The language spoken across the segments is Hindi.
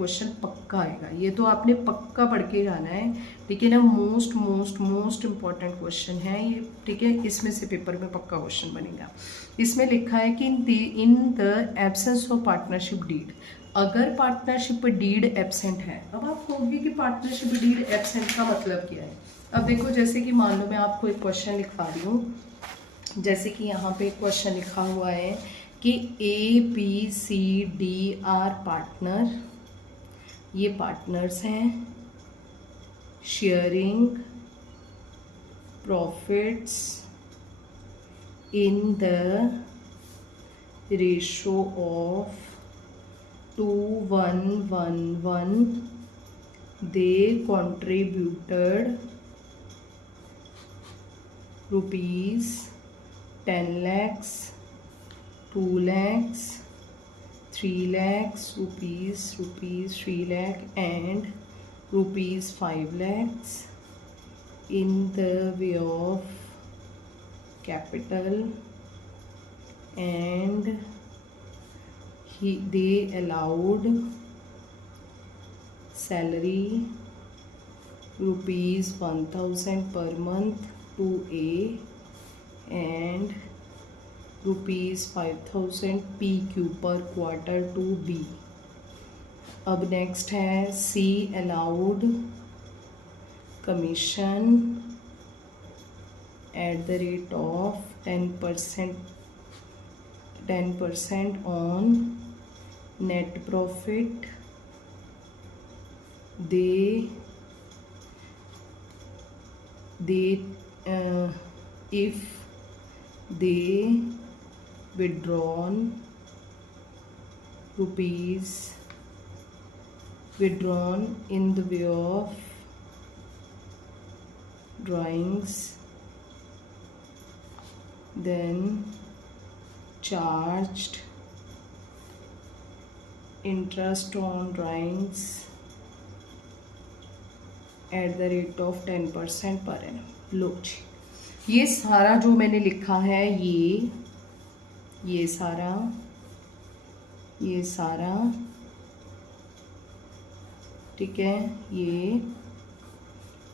क्वेश्चन पक्का आएगा, ये तो आपने पक्का पढ़ के जाना है, ठीक है ना। Most most most important question है ये, ठीक है। इसमें से पेपर में पक्का क्वेश्चन बनेगा। इसमें लिखा है कि in the absence of partnership deed, अगर पार्टनरशिप डीड एब्सेंट है। अब आप कहोगे कि पार्टनरशिप डीड एब्सेंट का मतलब क्या है। अब देखो, जैसे कि मान लो मैं आपको एक क्वेश्चन लिखा रही हूँ, जैसे कि यहाँ पे एक क्वेश्चन लिखा हुआ है कि ABCD आर पार्टनर, ये पार्टनर्स हैं, sharing profits in the ratio of 2:1:1:1, they contributed ₹10 lakhs, 2 lakhs, 3 lakhs, rupees 3 lakh and ₹5 lakhs in the way of capital, and they allowed salary ₹1,000 per month to A and ₹5,000 PQ per quarter to B. अब नेक्स्ट है C allowed commission at the rate of 10% on net profit. If they withdrawn in the way of drawings, then charged interest on drawings at the rate of 10% per annum. लो जी, ये सारा जो मैंने लिखा है, ये सारा ठीक है, ये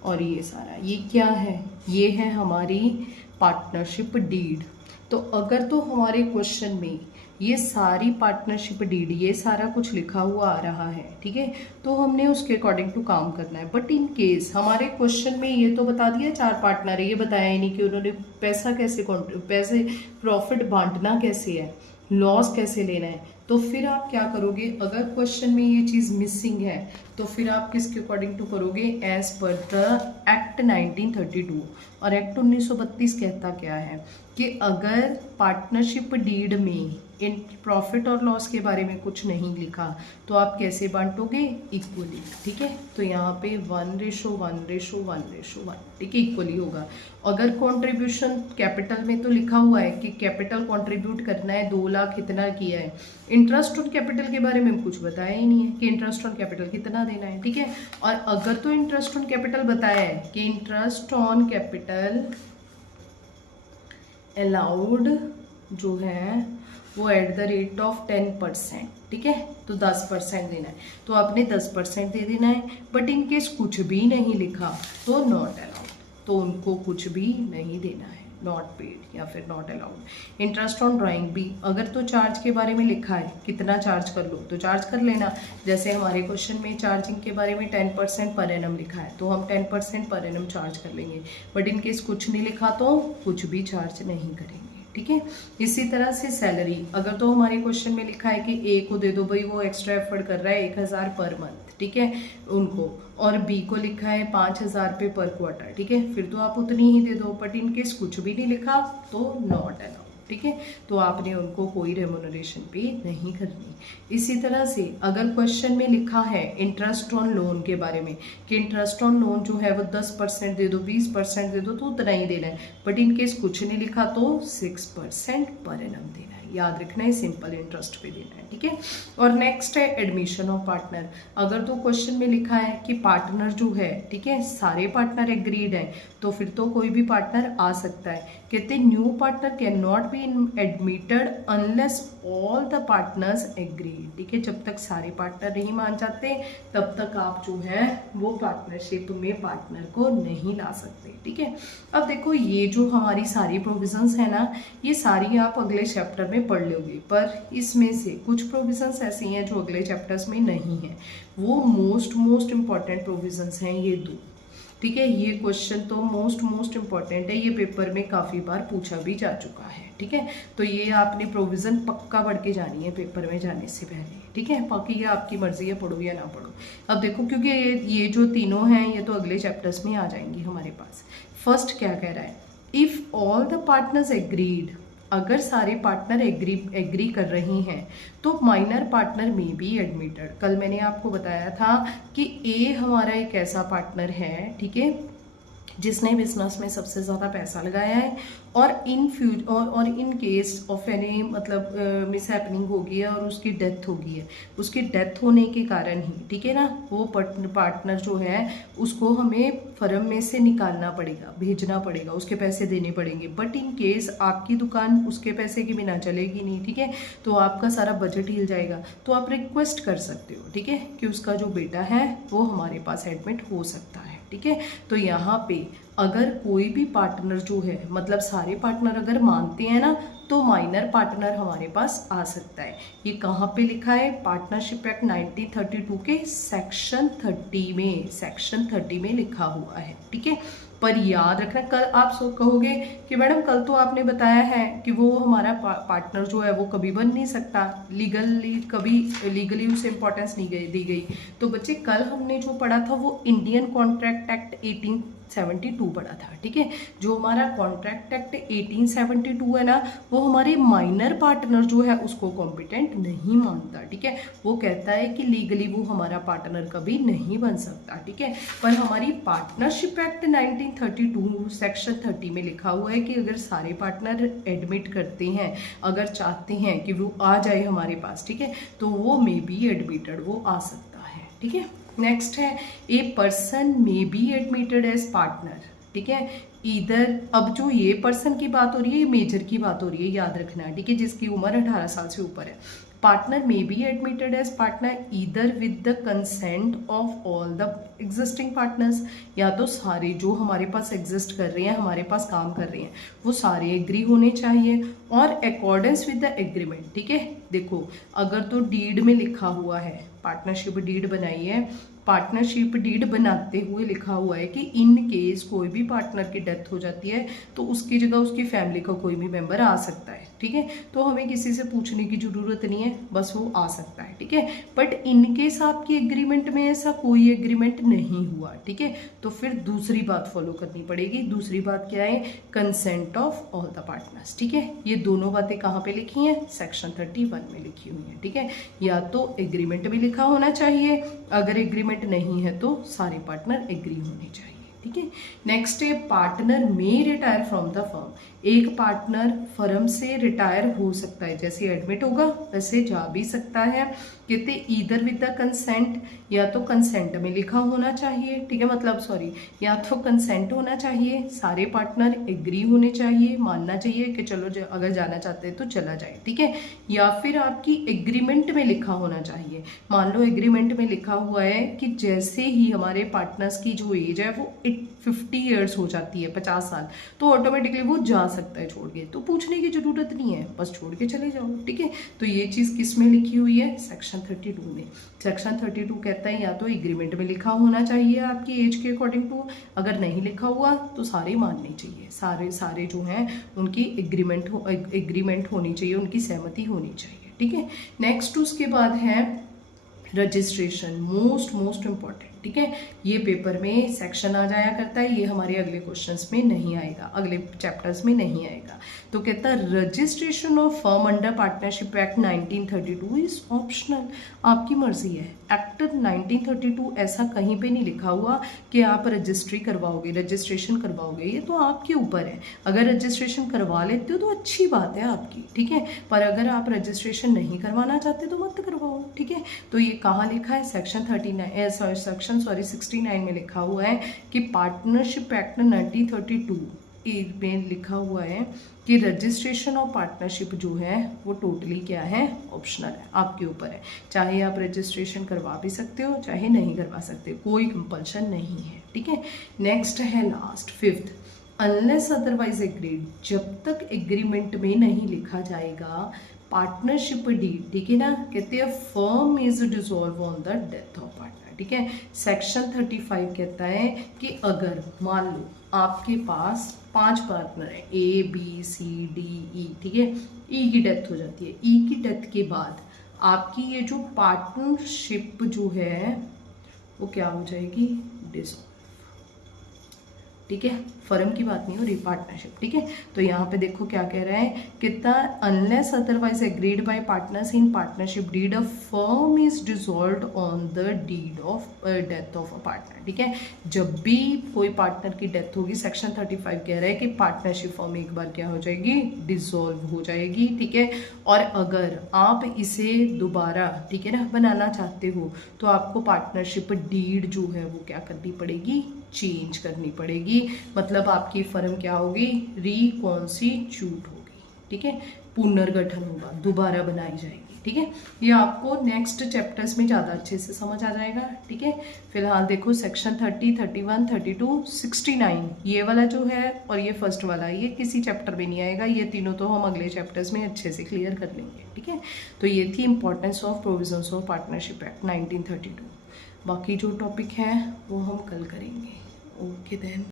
और ये सारा, ये क्या है, ये है हमारी पार्टनरशिप डीड। तो अगर तो हमारे क्वेश्चन में ये सारी पार्टनरशिप डीड, ये सारा कुछ लिखा हुआ आ रहा है, ठीक है, तो हमने उसके अकॉर्डिंग टू काम करना है। बट इन केस हमारे क्वेश्चन में ये तो बता दिया 4 पार्टनर है, ये बताया ही नहीं कि उन्होंने पैसे प्रॉफिट बांटना कैसे है, लॉस कैसे लेना है। तो फिर आप क्या करोगे, अगर क्वेश्चन में ये चीज़ मिसिंग है तो फिर आप किसके अकॉर्डिंग टू करोगे, एज पर द एक्ट 1932। और एक्ट 1932 कहता क्या है कि अगर पार्टनरशिप डीड में इन प्रॉफिट और लॉस के बारे में कुछ नहीं लिखा तो आप कैसे बांटोगे, इक्वली, ठीक है। तो यहाँ पे 1:1:1:1, ठीक है, इक्वली होगा। अगर कंट्रीब्यूशन कैपिटल में तो लिखा हुआ है कि कैपिटल कंट्रीब्यूट करना है, 2 लाख इतना किया है। इंटरेस्ट ऑन कैपिटल के बारे में कुछ बताया ही नहीं है कि इंटरेस्ट ऑन कैपिटल कितना देना है, ठीक है। और अगर तो इंटरेस्ट ऑन कैपिटल बताया है कि इंटरेस्ट ऑन कैपिटल अलाउड जो है वो एट द रेट ऑफ 10%, ठीक है, तो 10% देना है, तो आपने 10% दे देना है। बट इनकेस कुछ भी नहीं लिखा तो नॉट अलाउड, तो उनको कुछ भी नहीं देना है, नॉट पेड या फिर not allowed. Interest on drawing भी, अगर तो चार्ज के बारे में लिखा है कितना चार्ज कर लो तो चार्ज कर लेना। जैसे हमारे क्वेश्चन में चार्जिंग के बारे में 10% पर एनम लिखा है तो हम 10% पर एनम चार्ज कर लेंगे। बट इनकेस कुछ नहीं लिखा तो कुछ भी चार्ज नहीं करेंगे, ठीक है। इसी तरह से सैलरी, अगर तो हमारे क्वेश्चन में लिखा है कि ए को दे दो भाई, वो एक्स्ट्रा एफर्ट कर रहा है 1000 पर मंथ, ठीक है, उनको, और बी को लिखा है 5000 रुपये पर क्वार्टर, ठीक है, फिर तो आप उतनी ही दे दो। बट इनकेस कुछ भी नहीं लिखा तो नॉट अलाउड, ठीक है, तो आपने उनको कोई रेमुनरेशन पे नहीं करनी। इसी तरह से अगर क्वेश्चन में लिखा है इंटरेस्ट ऑन लोन के बारे में कि इंटरेस्ट ऑन लोन जो है वो 10% दे दो, 20% दे दो, तो उतना ही देना है। बट इनकेस कुछ नहीं लिखा तो 6% पर एनम देना है, याद रखना है, सिंपल इंटरेस्ट पे देना है, ठीक है। और नेक्स्ट है एडमिशन ऑफ पार्टनर। अगर तो क्वेश्चन में लिखा है कि पार्टनर जो है, ठीक है, सारे पार्टनर एग्रीड हैं तो फिर तो कोई भी पार्टनर आ सकता है। कहते new partner can not be admitted unless all the partners agree, ठीक है। जब तक सारे पार्टनर नहीं मान जाते तब तक आप जो है वो पार्टनरशिप में पार्टनर को नहीं ला सकते, ठीक है। अब देखो ये जो हमारी सारी प्रोविजंस है ना, ये सारी आप अगले चैप्टर में पढ़ लोगे, पर इसमें से कुछ प्रोविजंस ऐसी हैं जो अगले चैप्टर्स में नहीं है। वो मोस्ट इम्पॉर्टेंट प्रोविजंस हैं ये दो, ठीक है। ये क्वेश्चन तो मोस्ट इम्पॉर्टेंट है, ये पेपर में काफ़ी बार पूछा भी जा चुका है, ठीक है। तो ये आपने प्रोविज़न पक्का पढ़ के जानी है पेपर में जाने से पहले, ठीक है। बाकी ये आपकी मर्जी है, पढ़ो या ना पढ़ो। अब देखो क्योंकि ये जो तीनों हैं ये तो अगले चैप्टर्स में आ जाएंगी हमारे पास। फर्स्ट क्या कह रहा है, if all the partners agreed, अगर सारे पार्टनर एग्री कर रही हैं तो माइनर पार्टनर में बी एडमिटेड। कल मैंने आपको बताया था कि ए हमारा एक ऐसा पार्टनर है, ठीक है, जिसने बिजनेस में सबसे ज़्यादा पैसा लगाया है और इन केस ऑफ एनी मतलब मिस हैपनिंग हो गई है और उसकी डेथ हो गई है, उसकी डेथ होने के कारण ही, ठीक है ना, वो पार्टनर जो है उसको हमें फर्म में से निकालना पड़ेगा, भेजना पड़ेगा, उसके पैसे देने पड़ेंगे। बट इन केस आपकी दुकान उसके पैसे के बिना चलेगी नहीं, ठीक है, तो आपका सारा बजट हिल जाएगा। तो आप रिक्वेस्ट कर सकते हो, ठीक है, कि उसका जो बेटा है वो हमारे पास एडमिट हो सकता है, ठीक है। तो यहाँ पे अगर कोई भी पार्टनर जो है मतलब सारे पार्टनर अगर मानते हैं ना तो माइनर पार्टनर हमारे पास आ सकता है। ये कहाँ पे लिखा है, पार्टनरशिप एक्ट 1932 के सेक्शन 30 में लिखा हुआ है, ठीक है। पर याद रखना, कल आप कहोगे कि मैडम कल तो आपने बताया है कि वो हमारा पार्टनर जो है वो कभी बन नहीं सकता, लीगली उसे इम्पोर्टेंस नहीं दी गई। तो बच्चे कल हमने जो पढ़ा था वो इंडियन कॉन्ट्रैक्ट एक्ट 1872 पढ़ा था, ठीक है। जो हमारा कॉन्ट्रैक्ट एक्ट 1872 है ना, वो हमारे माइनर पार्टनर जो है उसको कॉम्पिटेंट नहीं मानता, ठीक है। वो कहता है कि लीगली वो हमारा पार्टनर कभी नहीं बन सकता, ठीक है। पर हमारी पार्टनरशिप एक्ट 1932 सेक्शन 30 में लिखा हुआ है कि अगर सारे पार्टनर एडमिट करते हैं, अगर चाहते हैं कि वो आ जाए हमारे पास, ठीक है, तो वो मे बी एडमिटेड, वो आ सकता है, ठीक है। नेक्स्ट है a person may be admitted as partner, ठीक है। इधर अब जो ये पर्सन की बात हो रही है ये मेजर की बात हो रही है, याद रखना, ठीक है, जिसकी उम्र 18 साल से ऊपर है। Partner may be admitted as partner either with the consent of all the existing partners, या तो सारे जो हमारे पास एग्जिस्ट कर रहे हैं, हमारे पास काम कर रहे हैं, वो सारे एग्री होने चाहिए और अकॉर्डेंस विद द एग्रीमेंट, ठीक है। देखो अगर तो डीड में लिखा हुआ है, पार्टनरशिप डीड बनाई है, पार्टनरशिप डीड बनाते हुए लिखा हुआ है कि इन केस कोई भी पार्टनर की डेथ हो जाती है तो उसकी जगह उसकी फैमिली का कोई भी मेंबर आ सकता है, ठीक है। तो हमें किसी से पूछने की ज़रूरत नहीं है, बस वो आ सकता है, ठीक है। बट इन केस आपकी एग्रीमेंट में ऐसा कोई एग्रीमेंट नहीं हुआ, ठीक है, तो फिर दूसरी बात फॉलो करनी पड़ेगी। दूसरी बात क्या है, consent of all the partners, ठीक है। ये दोनों बातें कहाँ पे लिखी हैं, सेक्शन 31 में लिखी हुई हैं, ठीक है। या तो एग्रीमेंट में लिखा होना चाहिए, अगर एग्रीमेंट नहीं है तो सारे पार्टनर एग्री होने चाहिए, ठीक है। नेक्स्ट है पार्टनर में रिटायर फ्रॉम द फर्म, एक पार्टनर फर्म से रिटायर हो सकता है, जैसे एडमिट होगा वैसे जा भी सकता है। कहते ईदर विद द कंसेंट, या तो कंसेंट में लिखा होना चाहिए, ठीक है, मतलब सॉरी, या तो कंसेंट होना चाहिए, सारे पार्टनर एग्री होने चाहिए, मानना चाहिए कि चलो अगर जाना चाहते हैं तो चला जाए, ठीक है। या फिर आपकी एग्रीमेंट में लिखा होना चाहिए, मान लो एग्रीमेंट में लिखा हुआ है कि जैसे ही हमारे पार्टनर्स की जो एज है वो 50 ईयर्स हो जाती है, 50 साल, तो ऑटोमेटिकली वो जा सकता है छोड़ के, तो पूछने की जरूरत नहीं है, बस छोड़ के चले जाओ, ठीक है। तो ये चीज़ किस में लिखी हुई है, सेक्शन 32 में। सेक्शन 32 कहता है या तो एग्रीमेंट में लिखा होना चाहिए आपकी एज के अकॉर्डिंग टू, अगर नहीं लिखा हुआ तो सारे मानने चाहिए, सारे जो हैं उनकी एग्रीमेंट होनी चाहिए, उनकी सहमति होनी चाहिए, ठीक है। नेक्स्ट उसके बाद है रजिस्ट्रेशन, मोस्ट इम्पॉर्टेंट, ठीक है। ये पेपर में सेक्शन आ जाया करता है, ये हमारे अगले क्वेश्चंस में नहीं आएगा, अगले चैप्टर्स में नहीं आएगा। तो कहता है registration of firm under partnership act 1932 is optional, आपकी मर्जी है। एक्ट 1932 ऐसा कहीं पे नहीं लिखा हुआ कि आप रजिस्ट्रेशन करवाओगे, ये तो आपके ऊपर है। अगर रजिस्ट्रेशन करवा लेते हो तो अच्छी बात है आपकी, ठीक है, पर अगर आप रजिस्ट्रेशन नहीं करवाना चाहते तो मत करवाओ, ठीक है। तो ये कहाँ लिखा है, सेक्शन 69 में लिखा हुआ है कि पार्टनरशिप एक्ट 1932 में लिखा हुआ है कि रजिस्ट्रेशन ऑफ पार्टनरशिप जो है वो टोटली क्या है, ऑप्शनल है, आपके ऊपर है। चाहे आप रजिस्ट्रेशन करवा भी सकते हो, चाहे नहीं करवा सकते, कोई कंपल्शन नहीं है, ठीक है। नेक्स्ट है last 5th, unless otherwise agreed, जब तक एग्रीमेंट में नहीं लिखा जाएगा पार्टनरशिप डीड, ठीक है ना, कहते हैं firm is dissolve on the death of partner, ठीक है। सेक्शन 35 कहता है कि अगर मान लो आपके पास 5 पार्टनर है, A B C D E, ठीक है, ई की डेथ हो जाती है, ई की डेथ के बाद आपकी ये जो पार्टनरशिप जो है वो क्या हो जाएगी, डिसॉल्व, ठीक है। फर्म की बात नहीं हो रही, पार्टनरशिप, ठीक है। तो यहाँ पे देखो क्या कह रहा है, कितना unless otherwise agreed by partners in partnership deed a firm is dissolved on the deed of death of a partner, ठीक है। जब भी कोई पार्टनर की डेथ होगी, सेक्शन 35 कह रहा है कि पार्टनरशिप फर्म एक बार क्या हो जाएगी, डिसॉल्व हो जाएगी, ठीक है। और अगर आप इसे दोबारा, ठीक है ना, बनाना चाहते हो तो आपको पार्टनरशिप डीड जो है वो क्या करनी पड़ेगी, चेंज करनी पड़ेगी। मतलब आपकी फर्म क्या होगी, रिकॉन्स्टिट्यूट होगी, ठीक है, पुनर्गठन होगा, दोबारा बनाई जाएगी, ठीक है। ये आपको नेक्स्ट चैप्टर्स में ज़्यादा अच्छे से समझ आ जाएगा, ठीक है। फिलहाल देखो सेक्शन 30, 31, 32, 69 ये वाला जो है और ये फर्स्ट वाला, ये किसी चैप्टर में नहीं आएगा, ये तीनों तो हम अगले चैप्टर्स में अच्छे से क्लियर कर लेंगे, ठीक है। तो ये थी importance of provisions of partnership act 1932। बाकी जो टॉपिक है वो हम कल करेंगे। Okay then.